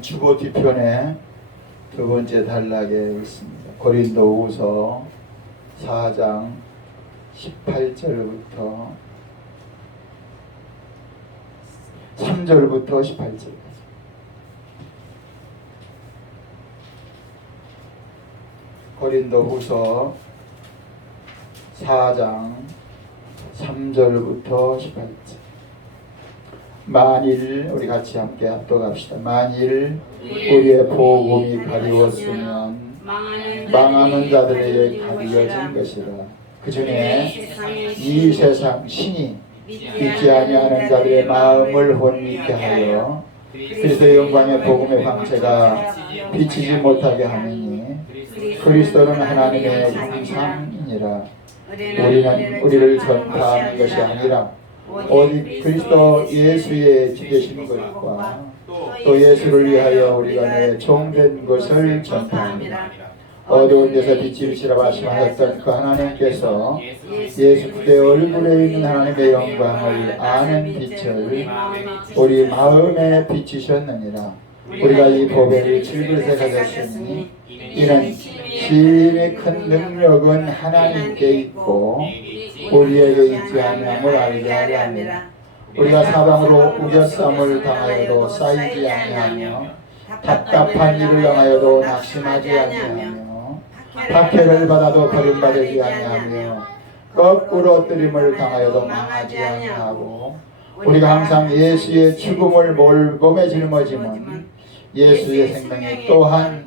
주보 뒤편에 두 번째 단락에 있습니다. 고린도후서 4장 18절부터 3절부터 18절까지. 고린도후서 4장 3절부터 18절. 만일 우리 같이 함께 합독합시다. 만일 우리의 복음이 가리웠으면 망하는 자들에게 가리워진 것이라. 그 중에 이 세상 신이 믿지 아니하는 자들의 마음을 혼미케 하여 그리스도의 영광의 복음의 방패가 비치지 못하게 하느니 그리스도는 하나님의 형상이니라. 우리는 우리를 전파하는 것이 아니라 오직 그리스도 예수의 주되신 것과 또 예수를 위하여 우리가 내 종된 것을 전파합니다. 어두운 데서 빛이 비치라 말씀하셨던 그 하나님께서 예수 그리스도의 얼굴에 있는 하나님의 영광을 아는 빛을 우리 마음에 비치셨느니라. 우리가 이 보배를 질그릇에 가졌으니 이는 심히 큰 능력은 하나님께 있고 우리에게 있지 아니함을 알게 하려 함이라. 우리가 사방으로 우겨쌈을 당하여도 쌓이지 아니하며 답답한 일을 당하여도 낙심하지 아니하며 박해를 받아도 버림받지 아니하며 거꾸로 엎드림을 당하여도 망하지 아니하고 우리가 항상 예수의 죽음을 몰범에 짊어지면 예수의 생명이 또한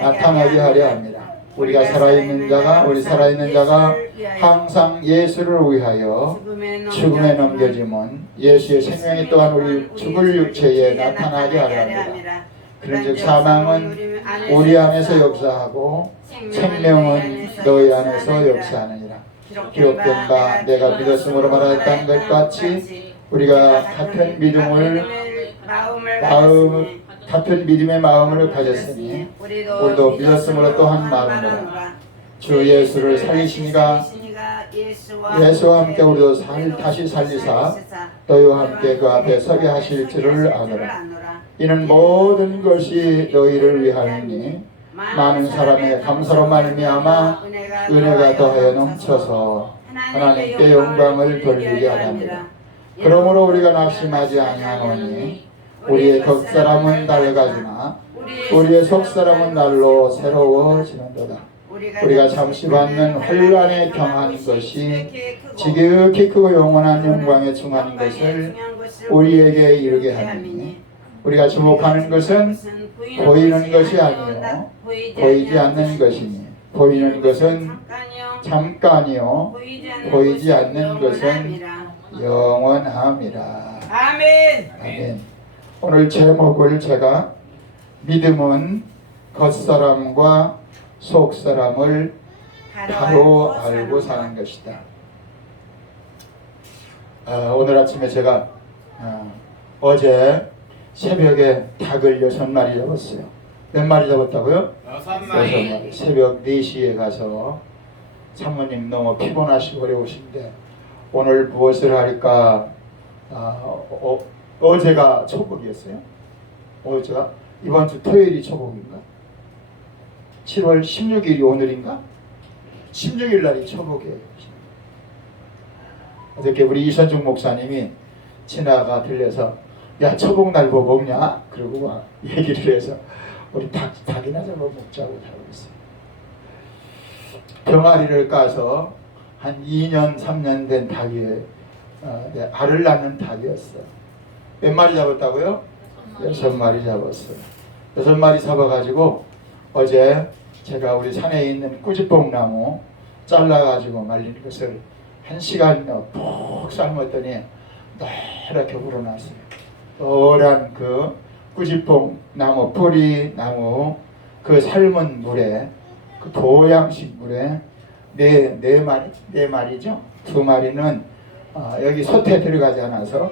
나타나게 하려 합니다. 우리 살아있는 자가 항상 예수를 위하여 죽음에 넘겨지면 예수의 생명이 또한 우리 죽을 육체에 나타나게 하려 합니다. 그런즉 사망은 우리 안에서 역사하고 생명은 너희 안에서 역사하느니라. 기록된 바 내가 믿었으므로 말하였다는 것 같이 우리가 같은 믿음의 마음을 가졌으니 우리도 믿었으므로 또한 마음으로 주 예수를 살리시니가 예수와 함께 우리도 다시 살리사 너희와 함께 그 앞에 서게 하실 줄을 아노라. 이는 모든 것이 너희를 위하였니 많은 사람의 감사로 말미암아 은혜가 더하여 넘쳐서 하나님께 영광을 돌리게 하랍니다. 그러므로 우리가 낙심하지 아니하노니 우리의 겉사람은 낡아지나 우리의 속사람은 날로 새로워지는도다. 우리가 잠시 받는 환난에 경한 것이 지극히 크고 영원한 영광에 중한 것을 우리에게 이르게 하니 우리가 주목하는 것은 보이는 것이 아니요 보이지 않는 것이니 보이는 것은 잠깐이요 보이지 않는 것은 영원함이라. 아멘. 아멘. 오늘 제목을 제가 믿음은 겉사람과 속사람을 바로 알고 사는 것이다. 오늘 아침에 제가 어제 새벽에 닭을 6마리 잡았어요. 몇 마리 잡았다고요? 6마리. 새벽 4시에 가서 사모님 너무 피곤하시고 어려우신데 오늘 무엇을 할까? 어제가 초복이었어요. 어제가 이번 주 토요일이 초복인가? 7월 16일이 오늘인가? 16일 날이 초복이에요. 어저께 우리 이선중 목사님이 친아가 들려서 야 초복날 뭐 먹냐? 그러고 막 얘기를 해서 우리 닭이나 잡아 먹자고 하고 있어요. 병아리를 까서 한 2년 3년 된 닭이 알을 낳는 닭이었어요. 몇 마리 잡았다고요? 6마리 잡았어요. 6마리 잡아가지고 어제 제가 우리 산에 있는 꾸지뽕나무 잘라가지고 말린 것을 1시간 푹 삶았더니 노랗게 우러났어요. 노란 그 꾸지뽕나무 뿌리 나무 그 삶은 물에 그 보양식 물에 네 마리죠. 2마리는 여기 솥에 들어가지 않아서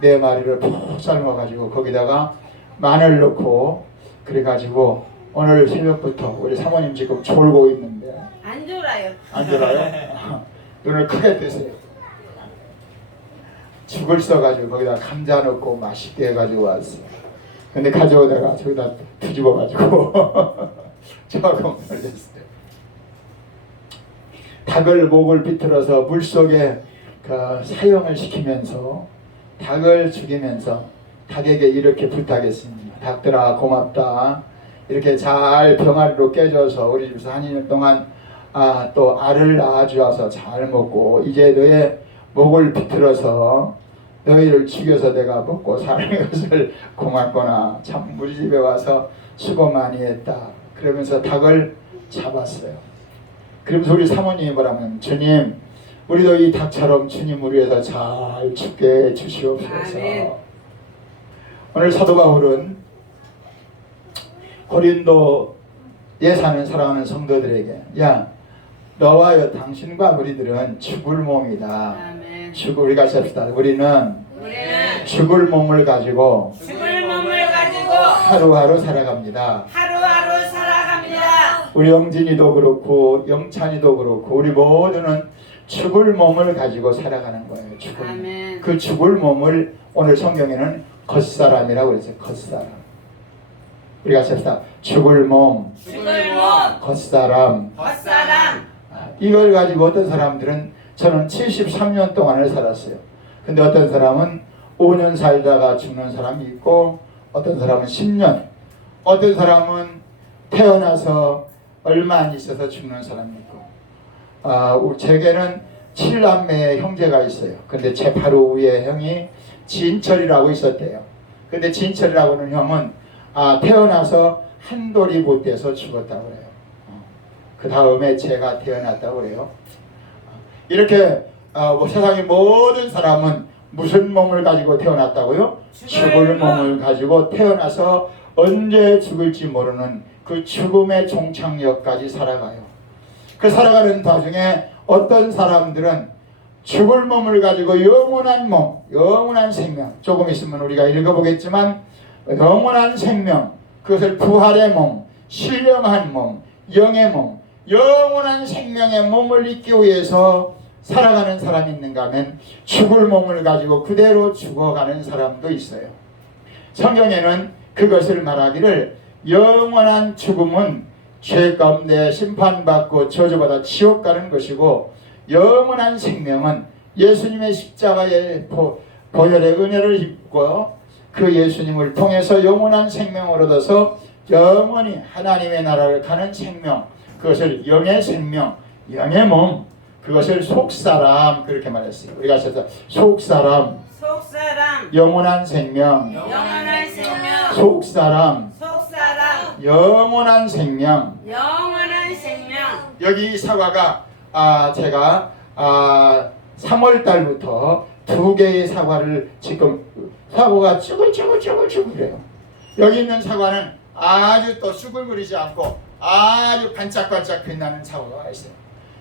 4마리를 푹 삶아가지고 거기다가 마늘 넣고 그래가지고 오늘 새벽부터 우리 사모님 지금 졸고 있는데 안 졸아요. 안 졸아요? 눈을 크게 뜨세요. 죽을 써가지고 거기다 감자 넣고 맛있게 해가지고 왔어요. 근데 가져오다가 저기다 뒤집어가지고 조금 걸렸어요. 닭을 목을 비틀어서 물속에 사용을 시키면서 닭을 죽이면서 닭에게 이렇게 부탁했습니다. 닭들아 고맙다. 이렇게 잘 병아리로 깨져서 우리 집에서 한 2년 동안 또 알을 낳아주어서 잘 먹고 이제 너의 목을 비틀어서 너희를 죽여서 내가 먹고 사는 것을 고맙구나. 참 우리 집에 와서 수고 많이 했다. 그러면서 닭을 잡았어요. 그러면서 우리 사모님이 뭐라면 주님 우리도 이 닭처럼 주님 우리 위해서 잘 죽게 해주시옵소서. 아멘. 오늘 사도 바울은 고린도에 사는 사랑하는 성도들에게 야 너와 당신과 우리들은 죽을 몸이다. 아멘. 우리가 셉시다. 우리는 죽을 몸을 가지고 하루하루 살아갑니다. 우리 영진이도 그렇고 영찬이도 그렇고 우리 모두는 죽을 몸을 가지고 살아가는 거예요. 그 죽을 몸을 오늘 성경에는 겉사람이라고 그랬어요. 겉사람. 우리가 셉시다. 죽을 몸, 겉사람. 이걸 가지고 어떤 사람들은 저는 73년 동안을 살았어요. 근데 어떤 사람은 5년 살다가 죽는 사람이 있고 어떤 사람은 10년, 어떤 사람은 태어나서 얼마 안 있어서 죽는 사람이 있고 제게는 7남매의 형제가 있어요. 근데 제 바로 위에 형이 진철이라고 있었대요. 근데 진철이라고 하는 형은 태어나서 한 돌이 못 돼서 죽었다고 그래요. 그 다음에 제가 태어났다고 그래요. 이렇게 세상의 모든 사람은 무슨 몸을 가지고 태어났다고요? 죽을 몸을 가지고 태어나서 언제 죽을지 모르는 그 죽음의 종착역까지 살아가요. 그 살아가는 도중에 어떤 사람들은 죽을 몸을 가지고 영원한 몸, 영원한 생명, 조금 있으면 우리가 읽어보겠지만 영원한 생명, 그것을 부활의 몸, 신령한 몸, 영의 몸, 영원한 생명의 몸을 잊기 위해서 살아가는 사람이 있는가 하면 죽을 몸을 가지고 그대로 죽어가는 사람도 있어요. 성경에는 그것을 말하기를 영원한 죽음은 죄 가운데 심판받고 저주받아 지옥 가는 것이고 영원한 생명은 예수님의 십자가의 보혈의 은혜를 입고 그 예수님을 통해서 영원한 생명을 얻어서 영원히 하나님의 나라를 가는 생명, 그것을 영의 생명, 영의 몸, 그것을 속사람 그렇게 말했어요. 우리가 속사람, 영원한 생명, 속사람, 영원한 생명. 여기 사과가 제가 3월 달부터 2개의 사과를 지금 사과가 쭈글쭈글쭈글쭈글해요. 여기 있는 사과는 아주 또 수글거리지 않고 아주 반짝반짝 빛나는 사과가 있어요.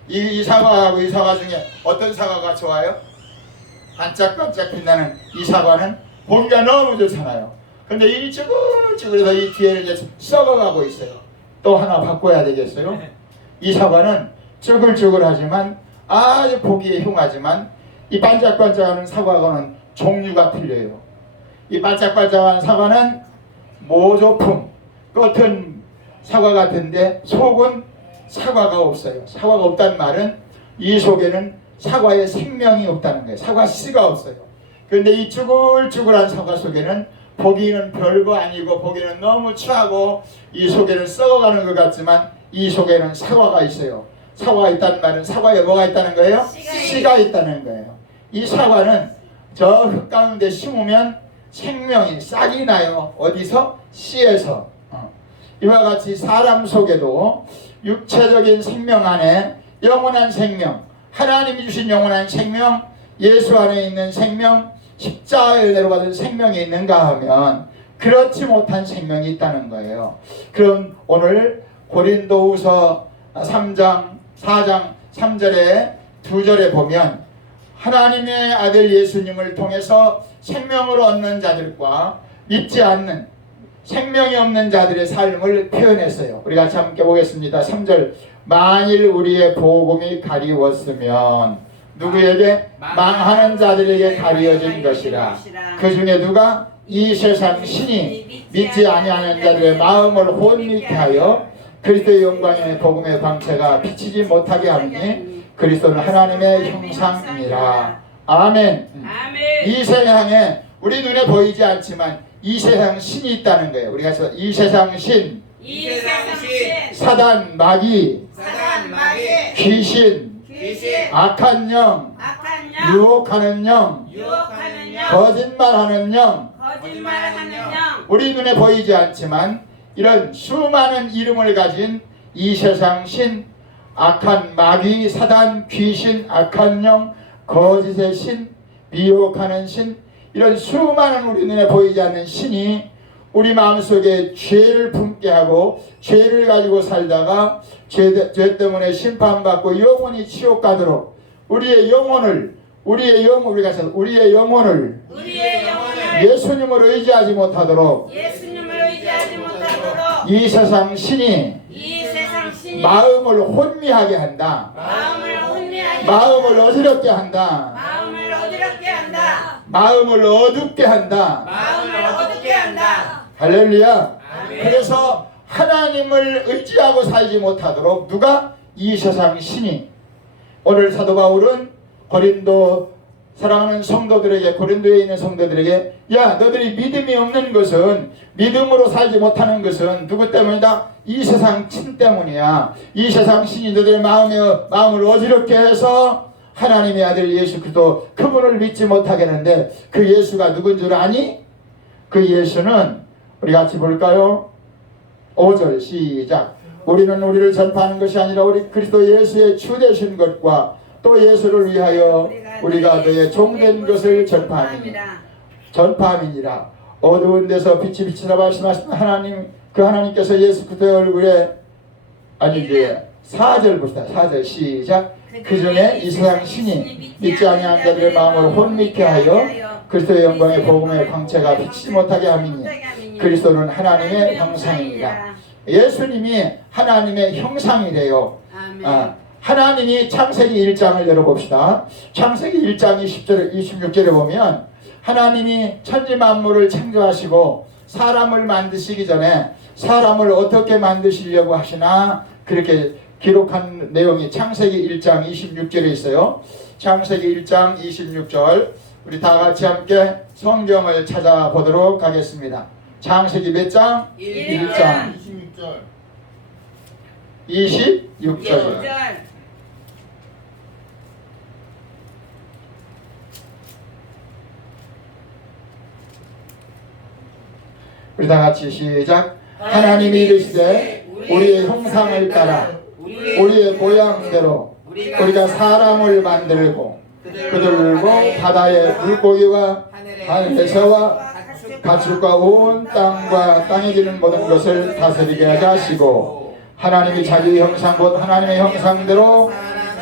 이 사과하고 이 사과 중에 어떤 사과가 좋아요? 반짝반짝 빛나는 이 사과는 보기가 너무 좋잖아요. 근데 이 쭈글쭈글해서 이 뒤에는 이제 썩어가고 있어요. 또 하나 바꿔야 되겠어요. 이 사과는 쭈글쭈글하지만 아주 보기에 흉하지만 이 반짝반짝하는 사과하고는 종류가 틀려요. 이 반짝반짝한 사과는 모조품, 겉은 사과 같은데 속은 사과가 없어요. 사과가 없다는 말은 이 속에는 사과의 생명이 없다는 거예요. 사과 씨가 없어요. 그런데 이 쭈글쭈글한 사과 속에는 보기는 별거 아니고 보기는 너무 추하고 이 속에는 썩어가는 것 같지만 이 속에는 사과가 있어요. 사과가 있다는 말은 사과에 뭐가 있다는 거예요? 씨가 있다는 거예요. 이 사과는 저 흙 가운데 심으면 생명이 싹이 나요. 어디서? 씨에서. 이와 같이 사람 속에도 육체적인 생명 안에 영원한 생명, 하나님이 주신 영원한 생명, 예수 안에 있는 생명, 십자가의 은혜로 받은 생명이 있는가 하면 그렇지 못한 생명이 있다는 거예요. 그럼 오늘 고린도후서 3장 4장 3절에 2절에 보면 하나님의 아들 예수님을 통해서 생명을 얻는 자들과 믿지 않는 생명이 없는 자들의 삶을 표현했어요. 우리 같이 함께 보겠습니다. 3절 만일 우리의 복음이 가리웠으면 누구에게? 망하는 자들에게 가리워진 것이라. 그 중에 누가? 이 세상 신이 믿지 아니하는 자들의 마음을 혼미케 하여 그리스도의 영광의 복음의 광채가 비치지 못하게 하니 그리스도는 하나님의 형상이라. 아멘. 이 세상에 우리 눈에 보이지 않지만 이 세상 신이 있다는 거예요. 우리가 이 세상 신, 사단, 마귀, 귀신, 악한 영, 유혹하는 영, 거짓말하는 영, 우리 눈에 보이지 않지만 이런 수많은 이름을 가진 이 세상 신, 악한 마귀, 사단, 귀신, 악한 영, 거짓의 신, 미혹하는 신, 이런 수많은 우리 눈에 보이지 않는 신이 우리 마음속에 죄를 품게 하고 죄를 가지고 살다가 죄 때문에 심판받고 영원히 지옥 가도록 우리의 영혼을 예수님을 의지하지 못하도록 이 세상 신이 마음을 혼미하게 한다. 마음을 어지럽게 한다. 마음을 어둡게 한다. 할렐루야. 그래서 하나님을 의지하고 살지 못하도록 누가? 이 세상 신이. 오늘 사도 바울은 고린도 사랑하는 성도들에게, 고린도에 있는 성도들에게, 야, 너들이 믿음이 없는 것은, 믿음으로 살지 못하는 것은 누구 때문이다? 이 세상 신 때문이야. 이 세상 신이 너들의 마음을 어지럽게 해서 하나님의 아들 예수 그리스도 그분을 믿지 못하게 하는데, 그 예수가 누군 줄 아니? 그 예수는 우리 같이 볼까요? 5절 시작. 우리는 우리를 전파하는 것이 아니라 우리 그리스도 예수의 주 되신 것과 또 예수를 위하여 우리가 너의 종된 것을 전파함이니라. 어두운 데서 빛이 비치라 말씀하신 하나님, 그 하나님께서 예수 그리스도의 얼굴에, 아니지, 4절 봅시다. 4절 시작. 그 전에 이 세상 신이 믿지 아니한 자들의 마음을 혼미케 하여 그리스도의 영광의 복음의 광채가 비치지 못하게 함이니 그리스도는 하나님의 형상이니라. 예수님이 하나님의 형상이래요. 하나님이 창세기 1장을 열어봅시다. 창세기 1장 26절에 보면 하나님이 천지 만물을 창조하시고 사람을 만드시기 전에 사람을 어떻게 만드시려고 하시나 그렇게 기록한 내용이 창세기 1장 26절에 있어요. 창세기 1장 26절 우리 다 같이 함께 성경을 찾아보도록 하겠습니다. 창세기 몇 장? 1장 26절. 우리 다 같이 시작. 하나님이 이르시되 우리의 형상을 따라 우리의 모양대로 우리가 사람을 만들고 그들고 바다의 물고기와 하늘의 새와 가축과 온 땅과 땅에 기는 모든 것을 다스리게 하자 하시고 하나님이 자기 형상 곧 하나님의 형상대로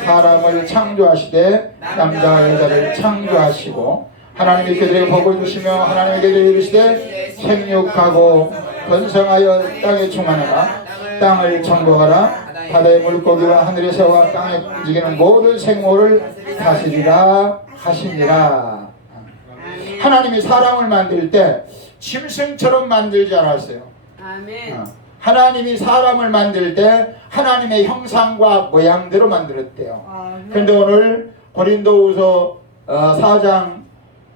사람을 창조하시되 남자와 여자를 창조하시고 하나님이 그들에게 복을 주시며 하나님이 그들에게 이르시되 생육하고 번성하여 땅에 충만하라 땅을 정복하라 바다의 물고기와 하늘의 새와 땅에 움직이는 모든 생물을 다스리라 하시니라. 하나님이 사람을 만들 때 짐승처럼 만들지 않았어요. 하나님이 사람을 만들 때 하나님의 형상과 모양대로 만들었대요. 그런데 오늘 고린도후서 4장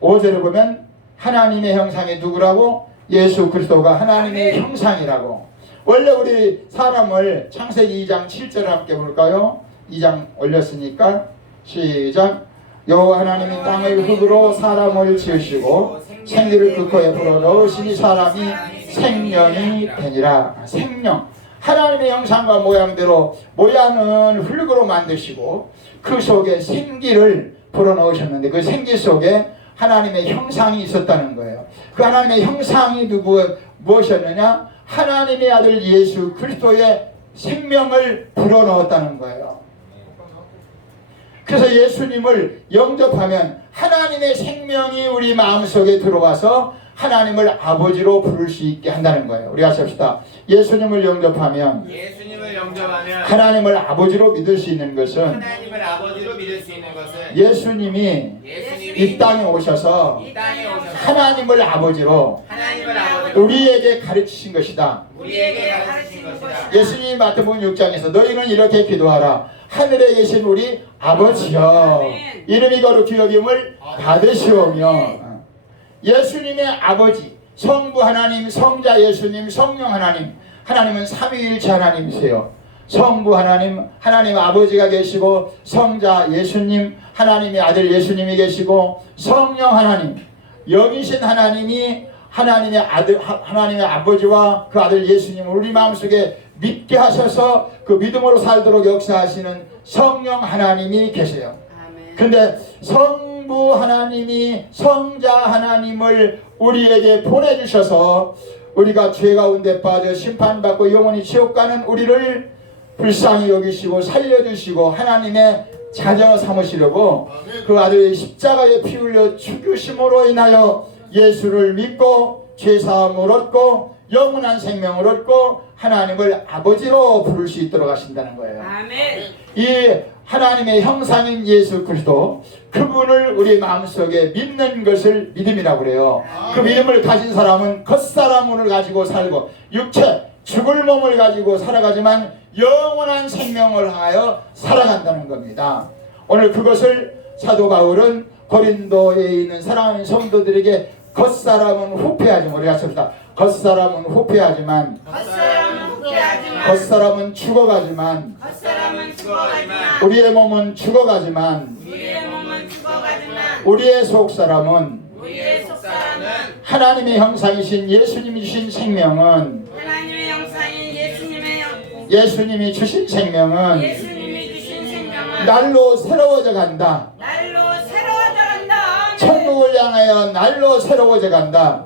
5절에 보면 하나님의 형상이 누구라고? 예수 그리스도가 하나님의 형상이라고. 원래 우리 사람을 창세기 2장 7절을 함께 볼까요? 2장 올렸으니까 시작. 여호와 하나님이 땅의 흙으로 사람을 지으시고 생기를 그 코에 불어넣으시니 사람이 생명이 되니라. 생명. 하나님의 형상과 모양대로 모양은 흙으로 만드시고 그 속에 생기를 불어넣으셨는데 그 생기 속에 하나님의 형상이 있었다는 거예요. 그 하나님의 형상이 무엇이었느냐? 하나님의 아들 예수 그리스도의 생명을 불어넣었다는 거예요. 그래서 예수님을 영접하면 하나님의 생명이 우리 마음속에 들어와서 하나님을 아버지로 부를 수 있게 한다는 거예요. 우리 같이 합시다. 예수님을 영접하면 하나님을 하나님을 아버지로 믿을 수 있는 것은 예수님이 이 땅에 오셔서 하나님을 아버지로 우리에게 가르치신 것이다. 예수님이 마태복음 6장에서 너희는 이렇게 기도하라. 하늘에 계신 우리 아버지여, 이름이 거룩히 여김을 받으시오며. 예수님의 아버지, 성부 하나님, 성자 예수님, 성령 하나님, 하나님은 삼위일체 하나님이세요. 성부 하나님, 하나님 아버지가 계시고, 성자 예수님, 하나님의 아들 예수님이 계시고, 성령 하나님, 영이신 하나님이 하나님의 아들, 하나님의 아버지와 그 아들 예수님을 우리 마음속에 믿게 하셔서 그 믿음으로 살도록 역사하시는 성령 하나님이 계세요. 근데 성부 하나님이 성자 하나님을 우리에게 보내주셔서 우리가 죄 가운데 빠져 심판받고 영원히 지옥 가는 우리를 불쌍히 여기시고 살려주시고 하나님의 자녀 삼으시려고 그 아들의 십자가에 피 흘려 죽으심으로 인하여 예수를 믿고 죄사함을 얻고 영원한 생명을 얻고 하나님을 아버지로 부를 수 있도록 하신다는 거예요. 아멘. 이 하나님의 형상인 예수 그리스도, 그분을 우리 마음속에 믿는 것을 믿음이라고 그래요. 그 믿음을 가진 사람은 겉사람을 가지고 살고 육체 죽을 몸을 가지고 살아가지만 영원한 생명을 하여 살아간다는 겁니다. 오늘 그것을 사도 바울은 고린도에 있는 사랑하는 성도들에게 겉사람은 후패하지만, 우리가 씁시다. 겉사람은 후패하지만, 겉사람은 죽어가지만, 우리의 몸은 죽어가지만, 우리의 속사람은 하나님의 형상이신 예수님이 주신 생명은, 예수님이 주신 생명은 날로 새로워져 간다. 천국을 향하여 날로 새로워져 간다.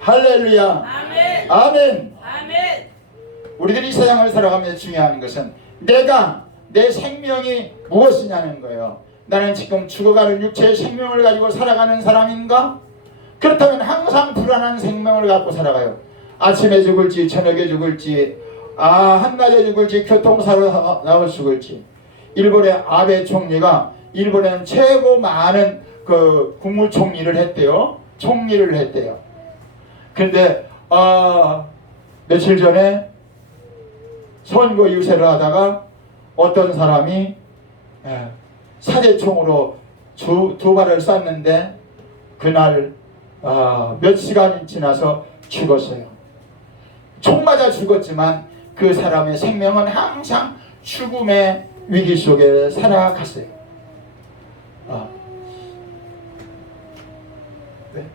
할렐루야. 아멘. 아멘. 아멘. 우리들이 세상을 살아가면서 중요한 것은 내 생명이 무엇이냐는 거예요. 나는 지금 죽어가는 육체의 생명을 가지고 살아가는 사람인가? 그렇다면 항상 불안한 생명을 갖고 살아가요. 아침에 죽을지 저녁에 죽을지 한낮에 죽을지 교통사고로 나올 죽을지. 일본의 아베 총리가 일본에는 최고 많은 그 국무총리를 했대요. 총리를 했대요. 근데 며칠 전에 선거 유세를 하다가 어떤 사람이 사제총으로 두 발을 쐈는데 그날 몇 시간이 지나서 죽었어요. 총 맞아 죽었지만 그 사람의 생명은 항상 죽음의 위기 속에 살아갔어요. 네?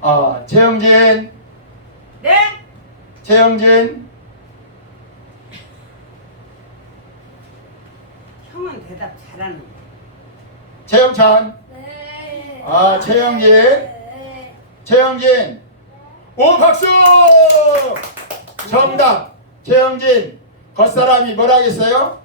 뭐가? 재영진. 네? 재영진. 형은 대답 잘하는 거. 재영찬. 네. 재영진. 네. 재영진. 오, 박수! 정답. 재영진. 겉사람이 뭐라 했어요?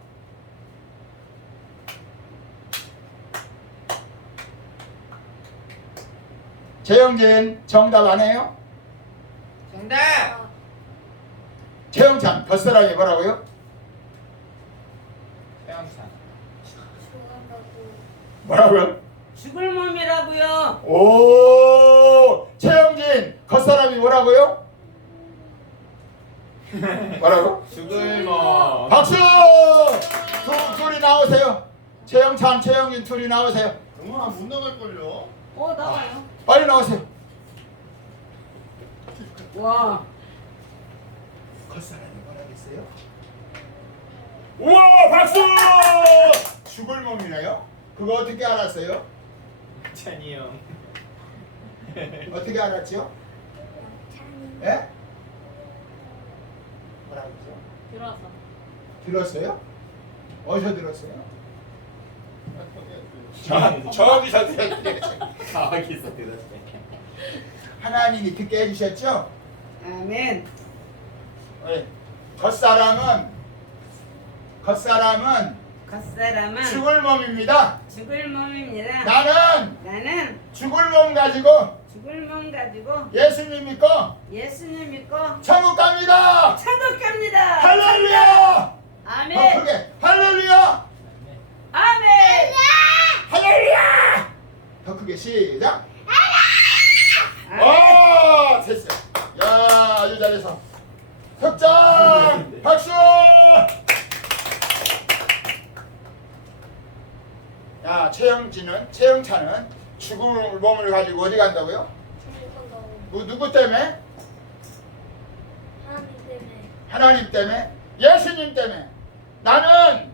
재영진 정답 안 해요? 정답. 재영찬 겉사람이 뭐라고요? 뭐라고요? 죽을 몸이라고요. 오, 최영진 겉사람이 뭐라고요? 뭐라고? 죽을 뭐 박수! 둘이 나오세요. 최영찬, 최영진 둘이 나오세요. 영화 못 나갈걸요? 나와요. 빨리 나오세요. 와. 겉사람이 뭐라겠어요? 우와, 박수! 죽을 몸이네요. 그거 어떻게 알았어요? 찬이 형 어떻게 알았죠? 예? 뭐라고요? 들었어요? 어디서 들었어요? 저기서 들었어요. 저기서 들었어요. 하나님이 듣게 해주셨죠? 아멘. 겉사람은 겉사람은 죽을 몸입니다. 죽을 몸입니다. 나는 나는 죽을 몸 가지고 죽을 몸 가지고 예수님 믿고 예수님 믿고 천국 갑니다. 천국 갑니다. 할렐루야. 더 아멘. 크게 할렐루야. 아멘. 할렐루야. 더 크게 시작. 아멘. 됐어. 야, 이 자리에서 흑장 박수. 야, 최영찬은 죽을 몸을 가지고 어디 간다고요? 누구 때문에? 하나님 때문에, 예수님 때문에. 나는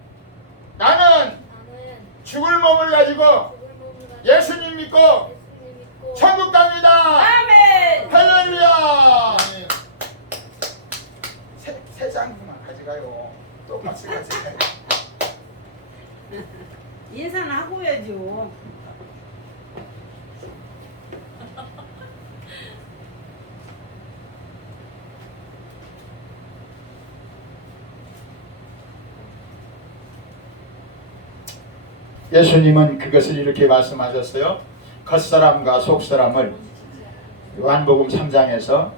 죽을 몸을 가지고 예수님 믿고 천국 갑니다. 아멘. 할렐루야. 세 장만 가져가요. 똑같이 가져가요. 인사는 하고 해야죠. 예수님은 그것을 이렇게 말씀하셨어요. 겉사람과 속사람을 요한복음 3장에서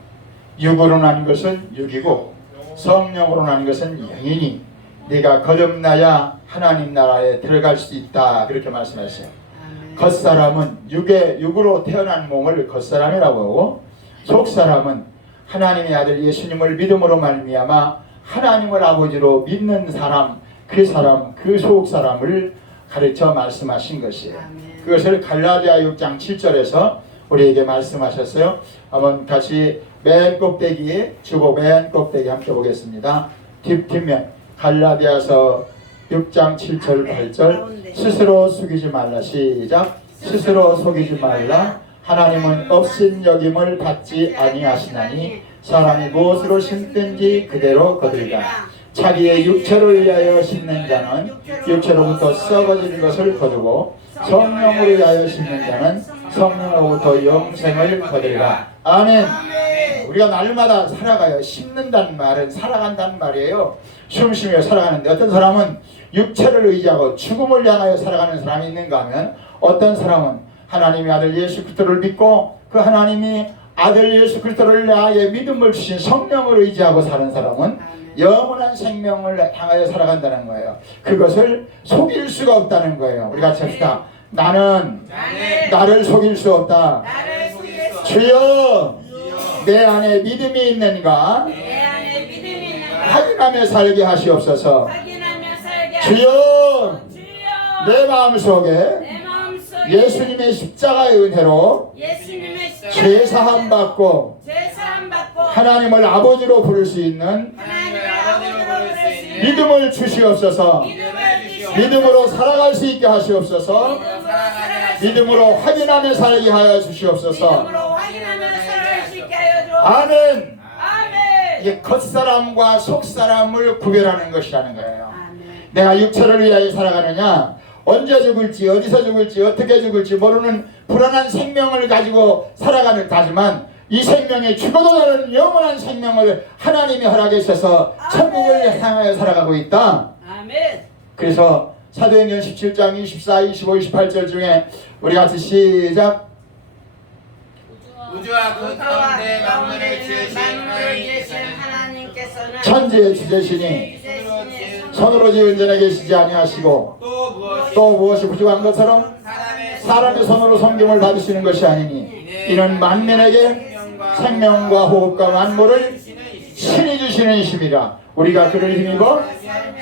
육으로 난 것은 육이고 성령으로 난 것은 영이니 네가 거듭나야 하나님 나라에 들어갈 수 있다. 그렇게 말씀하셨어요. 아멘. 겉사람은 육으로 태어난 몸을 겉사람이라고 하고 속사람은 하나님의 아들 예수님을 믿음으로 말미암아 하나님을 아버지로 믿는 사람, 그 속사람을 가르쳐 말씀하신 것이에요. 아멘. 그것을 갈라디아 6장 7절에서 우리에게 말씀하셨어요. 한번 같이 맨 꼭대기에 주보 맨 꼭대기 함께 보겠습니다. 뒷면 갈라디아서 6장 7절 8절 스스로 속이지 말라. 시작. 스스로 속이지 말라. 하나님은 업신여김을 받지 아니하시나니 사람이 무엇으로 심든지 그대로 거두리라. 자기의 육체를 위하여 심는 자는 육체로부터 썩어지는 것을 거두고 성령으로 위하여 심는 자는 성령으로부터 영생을 거두리라. 아멘. 우리가 날마다 살아가요. 심는다는 말은 살아간다는 말이에요. 숨쉬며 살아가는데 어떤 사람은 육체를 의지하고 죽음을 향하여 살아가는 사람이 있는가 하면 어떤 사람은 하나님의 아들 예수 그리스도를 믿고 그 하나님이 아들 예수 그리스도를 나의 믿음을 주신 성령을 의지하고 사는 사람은 영원한 생명을 향하여 살아간다는 거예요. 그것을 속일 수가 없다는 거예요. 우리 같이 합시다. 나는 나를 속일 수 없다. 나를 속일 수 주여 내 안에 믿음이 있는가 내 안에 믿음이 있는가 확인하며 살게 하시옵소서. 확인하며 살게 주여 주여 내 마음속에 내 마음속에 예수님의 십자가의 은혜로 예수님의 죄사함 받고 제사함 받고 하나님을 아버지로 부를 수 있는 하나님을 아버지로 부를 수 있는 믿음을 주시옵소서. 믿음을 주시옵소서. 믿음으로 살아갈 수 있게 하시옵소서. 믿음으로 살아갈 수 믿음으로 확인하며 살게 하여 주시옵소서. 믿음으로 확인하며 살아갈 수 있게 하여 주 아멘. 아멘. 이게 겉사람과 속사람을 구별하는 것이라는 거예요. 아멘. 내가 육체를 위하여 살아가느냐, 언제 죽을지 어디서 죽을지 어떻게 죽을지 모르는 불안한 생명을 가지고 살아가는 다지만 이 생명이 죽어도 다른 영원한 생명을 하나님이 허락해 주셔서 천국을 향하여 살아가고 있다. 아멘. 그래서 사도행전 17장 24, 25, 28절 중에 우리 같이 시작. 우주와 그 가운데 만물을 지으신 하나님께서는 천지의 주제시니 손으로 지은 전에 계시지 아니하시고 또 무엇이 부족한 것처럼 사람의 손으로 섬김을 받으시는 것이 아니니 이는 만민에게 생명과 호흡과 만물을 신이 주시는 이심이라. 우리가 그를 힘입어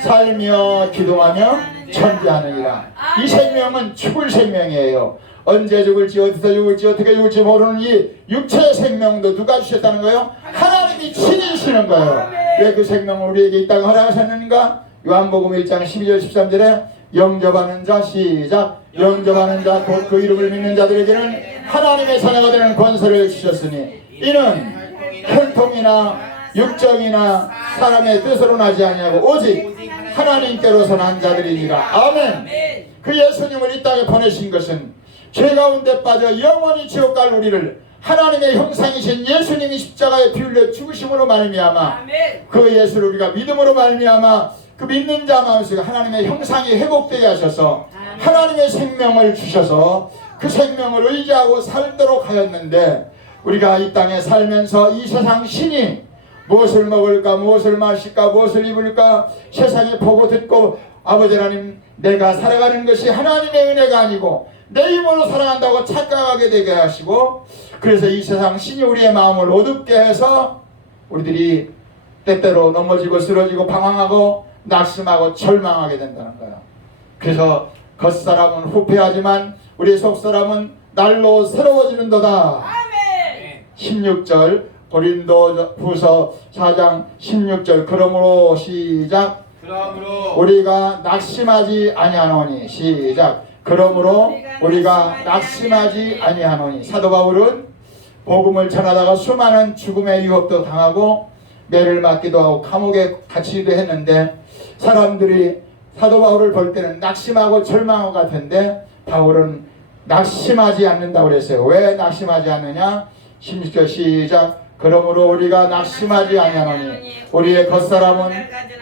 살며 기도하며 천지하느니라. 이 생명은 죽을 생명이에요. 언제 죽을지 어디서 죽을지 어떻게 죽을지 모르는 이 육체의 생명도 누가 주셨다는 거예요? 하나님이 친히 주시는 거예요. 왜 그 생명을 우리에게 이 땅에 허락하셨는가? 요한복음 1장 12절 13절에 영접하는 자 시작. 영접하는 자 곧 그 이름을 믿는 자들에게는 하나님의 자녀가 되는 권세를 주셨으니 이는 혈통이나 육정이나 사람의 뜻으로 나지 아니하고 오직 하나님께로서 난 자들이니라. 아멘. 그 예수님을 이 땅에 보내신 것은 죄 가운데 빠져 영원히 지옥 갈 우리를 하나님의 형상이신 예수님이 십자가에 피 흘려 죽으심으로 말미암아 그 예수를 우리가 믿음으로 말미암아 그 믿는 자 마음속에 하나님의 형상이 회복되게 하셔서 하나님의 생명을 주셔서 그 생명을 의지하고 살도록 하였는데 우리가 이 땅에 살면서 이 세상 신이 무엇을 먹을까 무엇을 마실까 무엇을 입을까 세상에 보고 듣고 아버지 하나님 내가 살아가는 것이 하나님의 은혜가 아니고 내 힘으로 살아간다고 착각하게 되게 하시고 그래서 이 세상 신이 우리의 마음을 어둡게 해서 우리들이 때때로 넘어지고 쓰러지고 방황하고 낙심하고 절망하게 된다는 거야. 그래서 겉사람은 후패하지만 우리 속사람은 날로 새로워지는도다. 아멘. 16절 고린도후서 4장 16절 그러므로 시작 그러므로 우리가 낙심하지 아니하노니 시작 그러므로 우리가 낙심하지 아니하노니 사도 바울은 복음을 전하다가 수많은 죽음의 유혹도 당하고 매를 맞기도 하고 감옥에 갇히기도 했는데 사람들이 사도 바울을 볼 때는 낙심하고 절망한 것 같은데 바울은 낙심하지 않는다고 그랬어요. 왜 낙심하지 않느냐? 16절 시작 그러므로 우리가 낙심하지 아니하노니 우리의 겉사람은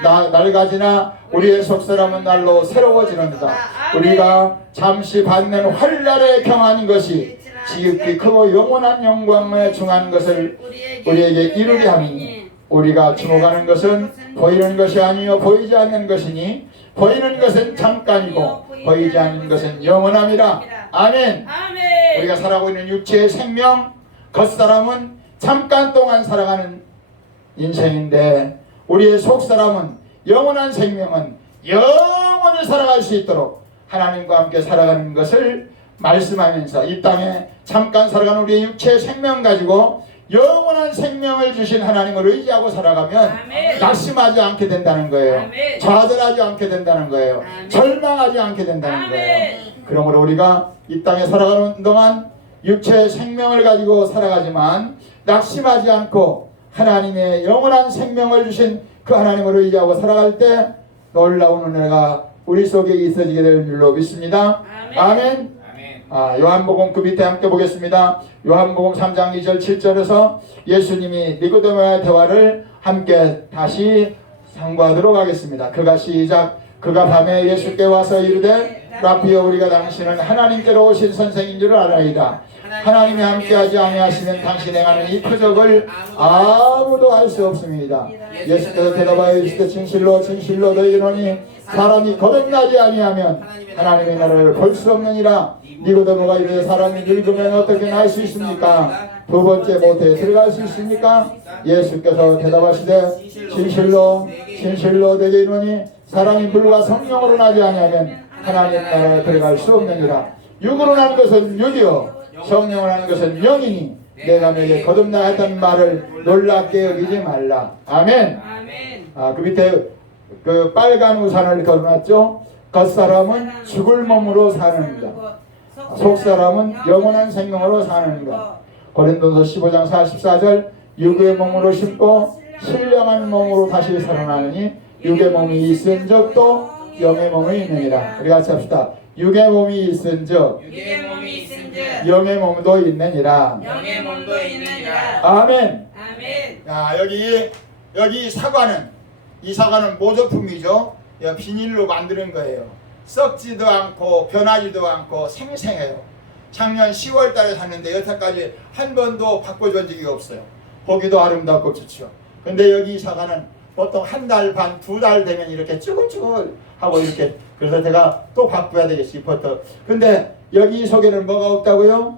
낡아지나 우리의 속사람은 날로 새로워지는다. 우리가 잠시 받는 환난에 경한 것이 지극히 크고 영원한 영광에 중한 것을 우리에게 이루게 하니 우리가 주목하는 것은 보이는 것이 아니요 보이지 않는 것이니 보이는 것은 잠깐이고 보이지 않는 것은 영원함이라. 아멘. 아멘. 우리가 살아가고 있는 육체의 생명 겉사람은 잠깐 동안 살아가는 인생인데 우리의 속사람은 영원한 생명은 영원히 살아갈 수 있도록 하나님과 함께 살아가는 것을 말씀하면서 이 땅에 잠깐 살아가는 우리의 육체의 생명 가지고 영원한 생명을 주신 하나님을 의지하고 살아가면 아멘. 낙심하지 않게 된다는 거예요. 아멘. 좌절하지 않게 된다는 거예요. 아멘. 절망하지 않게 된다는 아멘. 거예요. 그러므로 우리가 이 땅에 살아가는 동안 육체의 생명을 가지고 살아가지만 낙심하지 않고 하나님의 영원한 생명을 주신 그 하나님을 의지하고 살아갈 때 놀라운 은혜가 우리 속에 있어지게 될 줄로 믿습니다. 아멘. 아멘. 아멘. 요한복음 그 밑에 함께 보겠습니다. 요한복음 3장 2절 7절에서 예수님이 니고데모와의 대화를 함께 다시 상고하도록 하겠습니다. 그가 시작 그가 밤에 예수께 와서 이르되 라피여 우리가 당신은 하나님께로 오신 선생인 줄 알아이다. 하나님이 함께하지 아니하시면 당신 행하는 이 표적을 아무도 알 수 없습니다. 예수께서 대답하여 이르시되 진실로 진실로 너희에게 이르노니 사람이 거듭나지 아니하면 하나님의 나라를 볼 수 없느니라. 니고데모가 이르되 사람이 늙으면 어떻게 날 수 있습니까? 두 번째 모태에 들어갈 수 있습니까? 예수께서 대답하시되 진실로 진실로 너희에게 이르노니 사람이 물과 성령으로 나지 아니하면 하나님 나라에 들어갈 수 없느니라. 육으로 난 것은 육이요 성령으로 난 것은 영이니 내가 너에게 거듭나 했던 말을 놀랍게 여기지 말라. 아멘. 아멘. 그 밑에 그 빨간 우산을 걸어놨죠. 겉사람은 죽을 몸으로 사는 것, 속사람은 영원한 생명으로 사는 것. 고린도서 15장 44절 육의 몸으로 심고 신령한 몸으로 다시 살아나느니 육의 몸이 있은 적도 영의 몸이 있느니라. 우리 같이 합시다. 육의 몸이 있은 적 육의 몸이 있은즉 영의 몸도 있느니라. 영의 몸도 있느니라. 아멘. 아멘. 자, 여기 사과는 이 사과는 모조품이죠. 비닐로 만드는 거예요. 썩지도 않고 변하지도 않고 생생해요. 작년 10월 달에 샀는데 여태까지 한 번도 바꿔준 적이 없어요. 보기도 아름답고 좋죠. 근데 여기 이 사과는 보통 한 달 반, 두 달 되면 이렇게 쭈글쭈글하고 이렇게 그래서 제가 또 바꿔야 되겠어 싶었어. 근데 여기 이 속에는 뭐가 없다고요?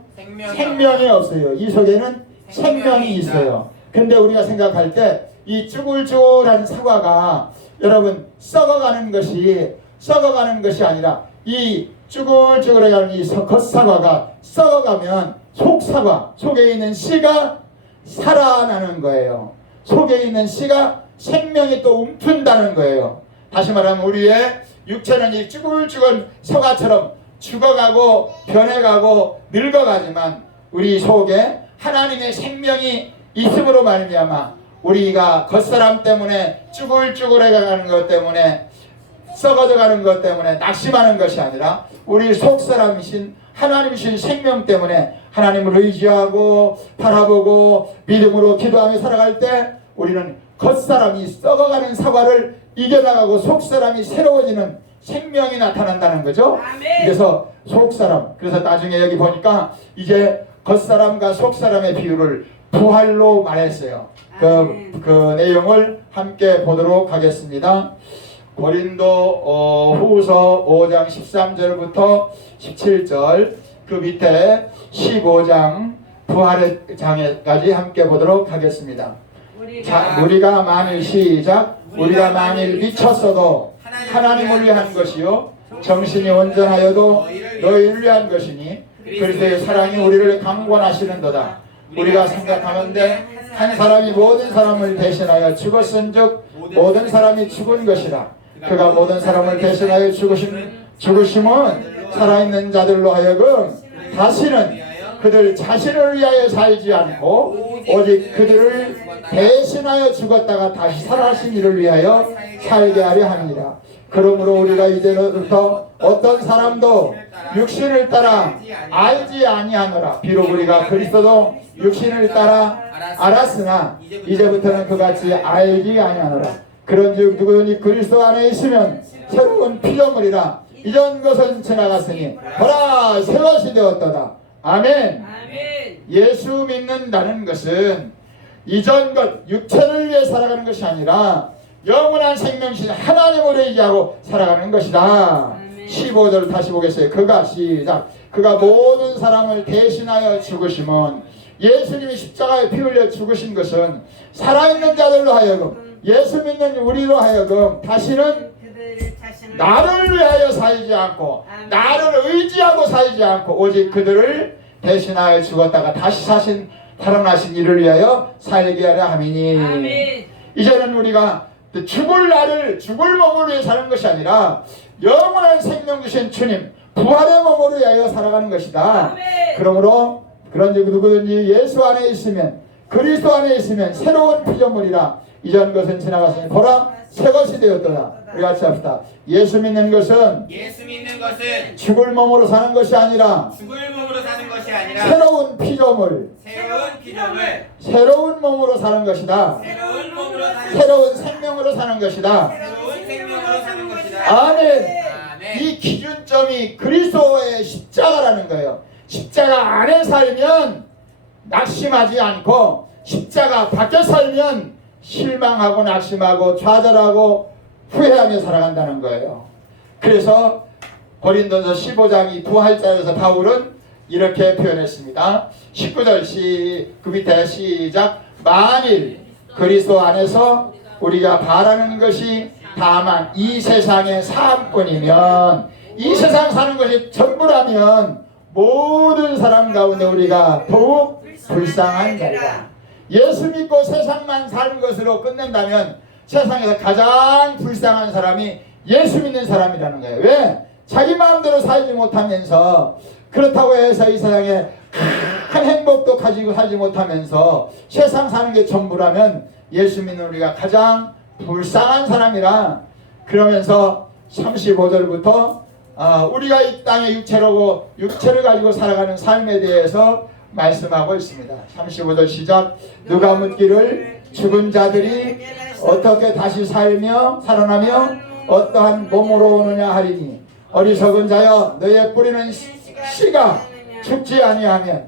생명이 없어요. 이 속에는 생명이 있어요. 근데 우리가 생각할 때 이 쭈글쭈글한 사과가 여러분 썩어가는 것이 아니라 이 쭈글쭈글해가는 이 겉사과가 썩어가면 속사과 속에 있는 씨가 살아나는 거예요. 속에 있는 씨가 생명이 또 움튼다는 거예요. 다시 말하면 우리의 육체는 이 쭈글쭈글 사과처럼 죽어가고 변해가고 늙어가지만 우리 속에 하나님의 생명이 있음으로 말미암아 우리가 겉사람 때문에 쭈글쭈글해가는 것 때문에 썩어져가는 것 때문에 낙심하는 것이 아니라 우리 속사람이신 하나님이신 생명 때문에 하나님을 의지하고 바라보고 믿음으로 기도하며 살아갈 때 우리는 겉사람이 썩어가는 사과를 이겨나가고 속사람이 새로워지는 생명이 나타난다는 거죠. 아멘. 그래서 속사람, 그래서 나중에 여기 보니까 이제 겉사람과 속사람의 비유를 부활로 말했어요. 그 내용을 함께 보도록 하겠습니다. 고린도 후서 5장 13절부터 17절, 그 밑에 15장 부활의 장에까지 함께 보도록 하겠습니다. 자, 우리가 만일 시작, 우리가 만일 미쳤어도 하나님을 위한 것이요 정신이 온전하여도 너희를 위한 것이니 그리스도의 사랑이 우리를 강권하시는도다. 우리가 생각하는데 한 사람이 모든 사람을 대신하여 죽었은즉 모든 사람이 죽은 것이라. 그가 모든 사람을 대신하여 죽으심은 살아있는 자들로 하여금 다시는 그들 자신을 위하여 살지 않고 오직 그들을 대신하여 죽었다가 다시 살아나신 이를 위하여 살게 하려 합니다. 그러므로 우리가 이제부터 어떤 사람도 육신을 따라 알지 아니하노라. 비록 우리가 그리스도도 육신을 따라 알았으나 이제부터는 그같이 알지 아니하노라. 그런즉 누구든지 그리스도 안에 있으면 새로운 피조물이라. 이전 것은 지나갔으니 보라 새 것이 되었도다. 아멘. 예수 믿는다는 것은 이전 것 육체를 위해 살아가는 것이 아니라 영원한 생명신 하나님을 의지하고 살아가는 것이다. 15절 다시 보겠어요. 그가 시작. 그가 모든 사람을 대신하여 죽으심은, 예수님이 십자가에 피 흘려 죽으신 것은 살아있는 자들로 하여금, 예수 믿는 우리로 하여금 다시는 나를 위하여 살지 않고 나를 의지하고 살지 않고 오직 그들을 대신하여 죽었다가 다시 살아나신 이를 위하여 살게 하려 함이니. 아멘. 이제는 우리가 죽을 나를 죽을 몸을 위해 사는 것이 아니라 영원한 생명 주신 주님 부활의 몸으로 위하여 살아가는 것이다. 아멘. 그러므로 그런즉 누구든지 예수 안에 있으면, 그리스도 안에 있으면 새로운 피조물이라. 이전 것은 지나갔으니 보라 새 것이 되었도다. 우리 같이 합시다. 예수 믿는 것은 죽을 몸으로 사는 것이 아니라 새로운 피조물, 새로운 몸으로 사는 것이다. 새로운 생명으로 사는 것이다. 아멘. 이 기준점이 그리스도의 십자가라는 거예요. 십자가 안에 살면 낙심하지 않고 십자가 밖에 살면 실망하고 낙심하고 좌절하고 후회하며 살아간다는 거예요. 그래서 고린도서 15장 이 부활자에서 바울은 이렇게 표현했습니다. 19절 그 밑에 시작. 만일 그리스도 안에서 우리가 바라는 것이 다만 이 세상의 삶뿐이면, 이 세상 사는 것이 전부라면 모든 사람 가운데 우리가 더욱 불쌍한 자이다. 예수 믿고 세상만 사는 것으로 끝낸다면 세상에서 가장 불쌍한 사람이 예수 믿는 사람이라는 거예요. 왜? 자기 마음대로 살지 못하면서, 그렇다고 해서 이 세상에 큰 행복도 가지고 살지 못하면서 세상 사는 게 전부라면 예수 믿는 우리가 가장 불쌍한 사람이라. 그러면서 35절부터 우리가 이 땅의 육체를 가지고 살아가는 삶에 대해서 말씀하고 있습니다. 35절 시작. 누가 묻기를 죽은 자들이 어떻게 다시 살아나며 어떠한 몸으로 오느냐 하리니, 어리석은 자여 너의 뿌리는 씨가 죽지 아니하면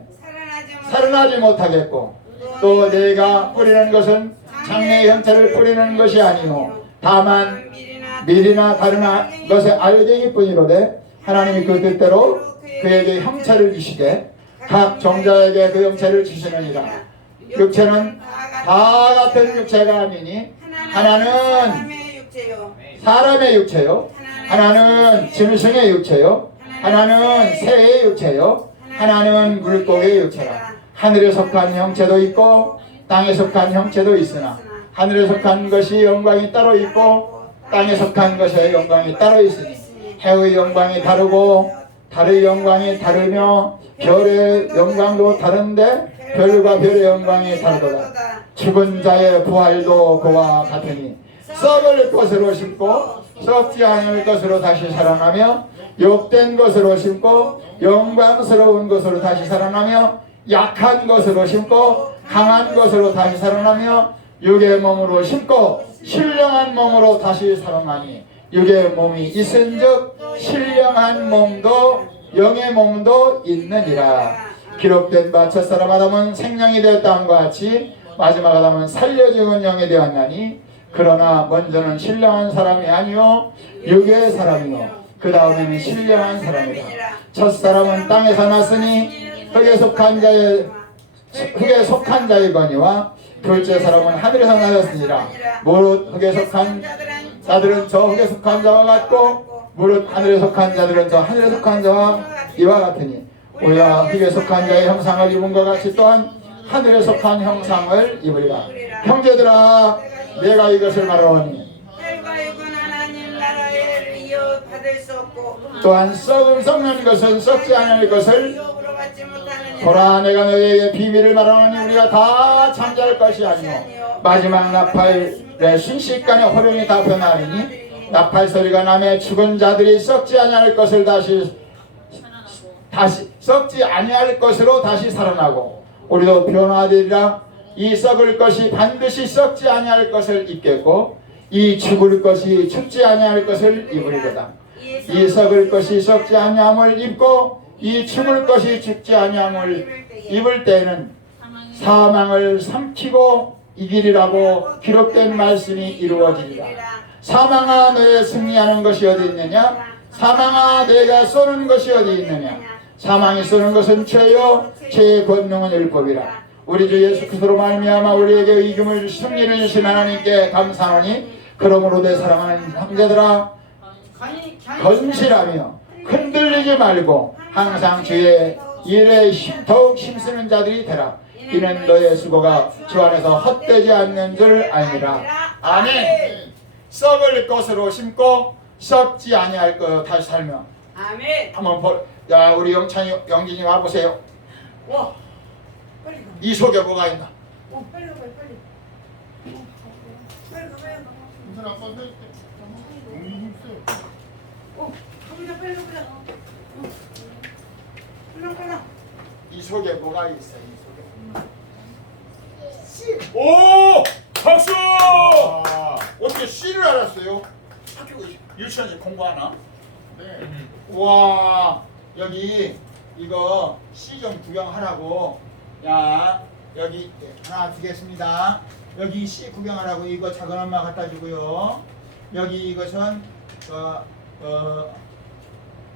살아나지 못하겠고, 또 내가 뿌리는 것은 장래의 형체를 뿌리는 것이 아니오 다만 밀이나 다른 것의 알갱이뿐이로되 하나님이 그 뜻대로 그에게 형체를 주시되 각 종자에게 그 형체를 주시느니라. 육체는 다 같은 육체가 아니니 하나는 사람의 육체요, 하나는 짐승의 육체요, 하나는 새의 육체요, 하나는 물고기의 육체라. 하늘에 속한 형체도 있고 땅에 속한 형체도 있으나 하늘에 속한 것이 영광이 따로 있고 땅에 속한 것의 영광이 따로 있으니 해의 영광이 다르고 달의 영광이 다르며 별의 영광도 다른데 별과 별의 영광이 다르도다. 죽은 자의 부활도 그와 같으니 썩을 것으로 심고 썩지 않을 것으로 다시 살아나며, 욕된 것으로 심고 영광스러운 것으로 다시 살아나며, 약한 것으로 심고 강한 것으로 다시 살아나며, 육의 몸으로 심고 신령한 몸으로 다시 살아나니 육의 몸이 있은즉 신령한 몸도 영의 몸도 있느니라. 기록된 바 첫사람 아담은 생명이 되었다함과 같이 마지막 아담은 살려 죽은 영이 되었나니 그러나 먼저는 신령한 사람이 아니요 육의 사람이요 그 다음에는 신령한 사람이라. 첫사람은 땅에서 났으니 흙에 속한 자이거니와 둘째 사람은 하늘에서 나셨으니라. 무릇 흙에 속한 자들은 저 흙에 속한 자와 같고 무릇 하늘에 속한 자들은 저 하늘에 속한 자와 이와 같으니 우리가 흙에 속한 자의 형상을 입은 것 같이 또한 하늘에 속한 형상을 입으리라. 형제들아 내가 이것을 말하오니 또한 썩는 것은 썩지 않을 것을 보라 내가 너희에게 비밀을 말하오니 우리가 다 잠잘 것이 아니오 마지막 나팔의 순식간에 호령이 다 변하리니 나팔 소리가 나매 죽은 자들이 썩지 아니할 것을 다시 썩지 아니할 것으로 다시 살아나고 우리도 변화되리라. 이 썩을 것이 반드시 썩지 아니할 것을 입겠고 이 죽을 것이 죽지 아니할 것을 입으리로다. 이 썩을 것이 썩지 아니함을 입고 이 죽을 것이 죽지 아니함을 입을 때에는 사망을 삼키고 이기리라고 기록된 말씀이 이루어지리라. 사망아 너의 승리하는 것이 어디 있느냐? 사망아 내가 쏘는 것이 어디 있느냐? 사망이 쏘는 것은 죄요 죄의 권능은 율법이라. 우리 주 예수 그리스도로 말미암아 우리에게 이김을 승리를 주신 하나님께 감사하니 그러므로 내 사랑하는 형제들아 건실하며 흔들리지 말고 항상 주의 일에 더욱 힘쓰는 자들이 되라. 이는 너의 수고가 주 안에서 헛되지 않는 줄 아니라. 아멘. 썩을 것으로 심고 썩지 아니할 것 다시 살면. 아멘. 한번 야 우리 영진이 와보세요. 와. 빨리 가. 이 속에 뭐가 있나? 빨리 가 빨리. 빨리 가. 무슨 아빠 할 때. 가보자 빨리 가보자. 빨리. 이 속에 뭐가 있어? 이 속에. 씨. 오! 박수! 어떻게 씨를 알았어요? 학교 유치원에서 공부하나? 네. 와 여기 이거 씨 좀 구경하라고. 야 여기 하나 드리겠습니다. 여기 씨 구경하라고 이거 작은 엄마 갖다 주고요. 여기 이것은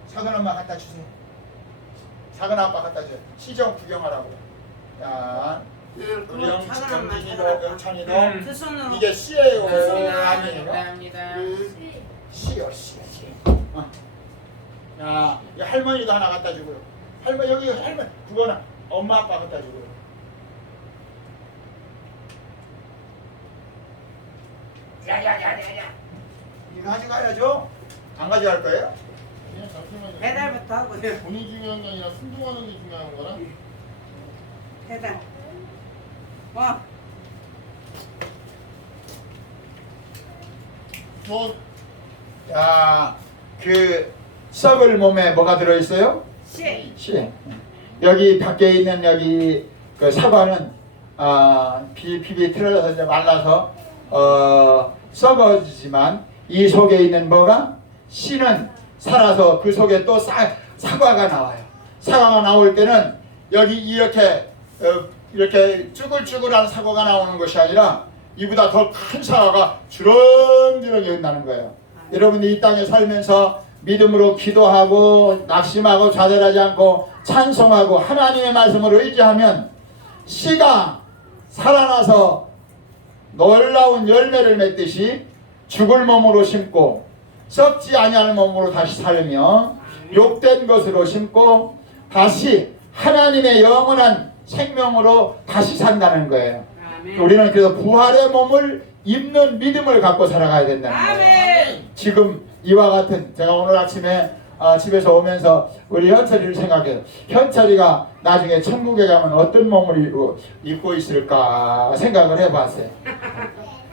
작은 엄마 갖다 주세요. 작은 아빠 갖다 줘요. 씨 좀 구경하라고. 야 우리 영진이도 영찬이도 두 손으로. 이게 씨예요. 두 손으로. 아니에요? 감사합니다. 씨요 씨. 야, 이 할머니도 하나 갖다 주고요. 여기 할머니 그거는 엄마 아빠 갖다 주고요. 야야야야야. 이거 가져가야죠. 안 가져갈 거예요? 그냥 잠시만요. 배달부터 하고요. 돈이 중요한 게 아니라 순종하는 게 중요한 거라. 배달. 와. 저 야, 그 썩을 몸에 뭐가 들어 있어요? 씨. 씨. 여기 밖에 있는 여기 그 사과는 비비 틀어져서 이제 말라서 썩어지지만 이 속에 있는 뭐가 씨는 살아서 그 속에 또 사과가 나와요. 사과가 나올 때는 여기 이렇게 쭈글쭈글한 사과가 나오는 것이 아니라 이보다 더 큰 사과가 주렁주렁 연다는 거예요. 여러분이 이 땅에 살면서 믿음으로 기도하고 낙심하고 좌절하지 않고 찬송하고 하나님의 말씀을 의지하면 씨가 살아나서 놀라운 열매를 맺듯이 죽을 몸으로 심고 썩지 아니하는 몸으로 다시 살며 욕된 것으로 심고 다시 하나님의 영원한 생명으로 다시 산다는 거예요. 아멘. 우리는 그래서 부활의 몸을 입는 믿음을 갖고 살아가야 된다는 거예요. 아멘. 지금 이와 같은 제가 오늘 아침에 집에서 오면서 우리 현철이를 생각해요. 현철이가 나중에 천국에 가면 어떤 몸을 입고 있을까 생각을 해봤어요.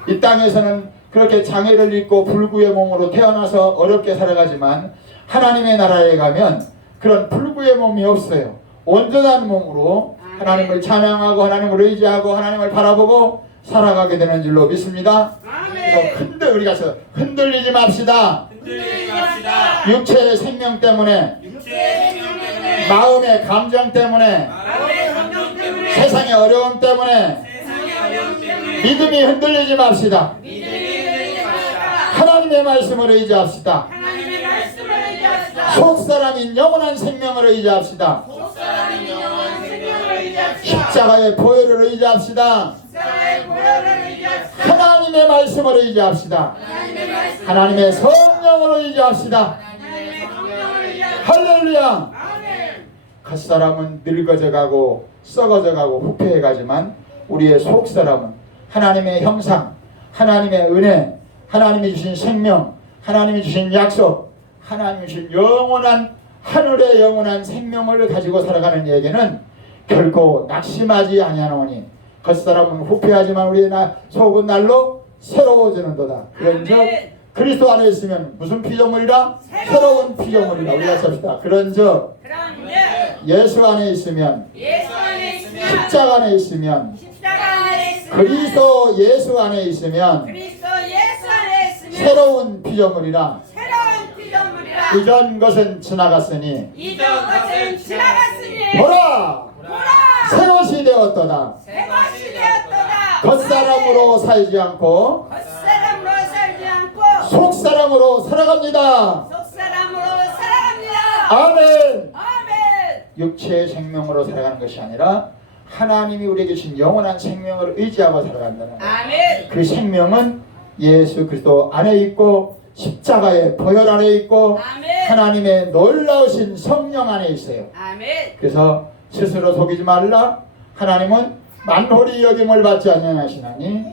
이 땅에서는 그렇게 장애를 입고 불구의 몸으로 태어나서 어렵게 살아가지만 하나님의 나라에 가면 그런 불구의 몸이 없어요. 온전한 몸으로 하나님을 찬양하고 하나님을 의지하고 하나님을 바라보고 살아가게 되는 줄로 믿습니다. 아멘. 그래서 우리가 흔들리지 맙시다. 흔들리지 맙시다. 육체의 생명 때문에, 육체의 생명 때문에, 마음의 감정 때문에, 마음의 감정 때문에, 세상의 어려움 때문에 세상의 어려움 때문에 믿음이 흔들리지 맙시다. 믿음이 흔들리지 맙시다. 하나님의 말씀을 의지합시다. 하나님의 말씀을 의지합시다. 속사람인 영원한 생명을 의지합시다. 속사람인 영원한 생명을 의지합시다. 십자가의 보혈을 의지합시다. 십자가의 보혈을 의지합시다. 하나님의 말씀을 의지합시다. 하나님의 말씀, 하나님의 성령을 의지합시다. 하나님의 성령을 의지합시다. 할렐루야. 아멘. 겉사람은 늙어져 가고 썩어져 가고 후패해 가지만 우리의 속사람은 하나님의 형상, 하나님의 은혜, 하나님이 주신 생명, 하나님이 주신 약속, 하나님이 주신 영원한 하늘의 영원한 생명을 가지고 살아가는 얘기는 결코 낙심하지 아니하노니 겉사람은 후패하지만 우리의 속은 날로 새로워지는도다. 그런즉 아멘. 그리스도 안에 있으면 무슨 피조물이라? 새로운 피조물이라. 우리가 씁시다. 그런즉 그런데 예수 안에 있으면, 예수 안에 있으면, 십자가 안에 있으면, 십자가 안에 있으면, 그리스도 예수 안에 있으면 그리스도 예수 안에 있으면 새로운 피조물이라. 새로운 피조물이라. 이전 것은 지나갔으니 이전 것은 지나갔으니 보라 보라 새 것이 되었도다. 새 것이 되었도다. 겉사람으로 살지 않고 겉사람으로 살지 않고 속사람으로 살아갑니다. 속사람으로 살아갑니다. 아멘. 아멘. 육체의 생명으로 살아가는 것이 아니라 하나님이 우리에게 주신 영원한 생명을 의지하고 살아간다는 거예요. 아멘. 그 생명은 예수 그리스도 안에 있고 십자가의 보혈 안에 있고 아멘. 하나님의 놀라우신 성령 안에 있어요. 아멘. 그래서 스스로 속이지 말라. 하나님은 만홀히 여김을 받지 아니하시나니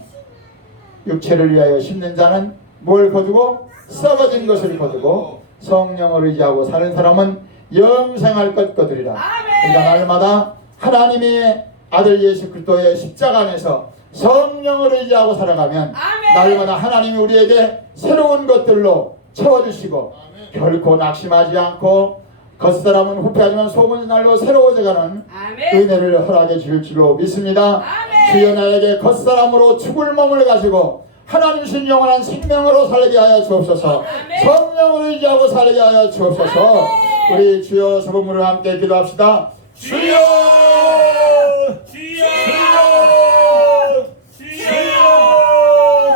육체를 위하여 심는 자는 뭘 거두고 썩어진 것을 거두고 성령을 의지하고 사는 사람은 영생할 것 거두리라. 우리가 날마다 하나님의 아들 예수 그리스도의 십자가 안에서 성령을 의지하고 살아가면 아멘. 날마다 하나님이 우리에게 새로운 것들로 채워주시고 아멘. 결코 낙심하지 않고 겉사람은 후패하지만 속은 날로 새로워져가는 아멘. 은혜를 허락해 주실 줄로 믿습니다. 아멘. 주여 나에게 겉사람으로 죽을 몸을 가지고 하나님 신 영원한 생명으로 살게 하여 주옵소서. 아멘. 성령을 의지하고 살게 하여 주옵소서. 아멘. 우리 주여 서부문을 함께 기도합시다. 주여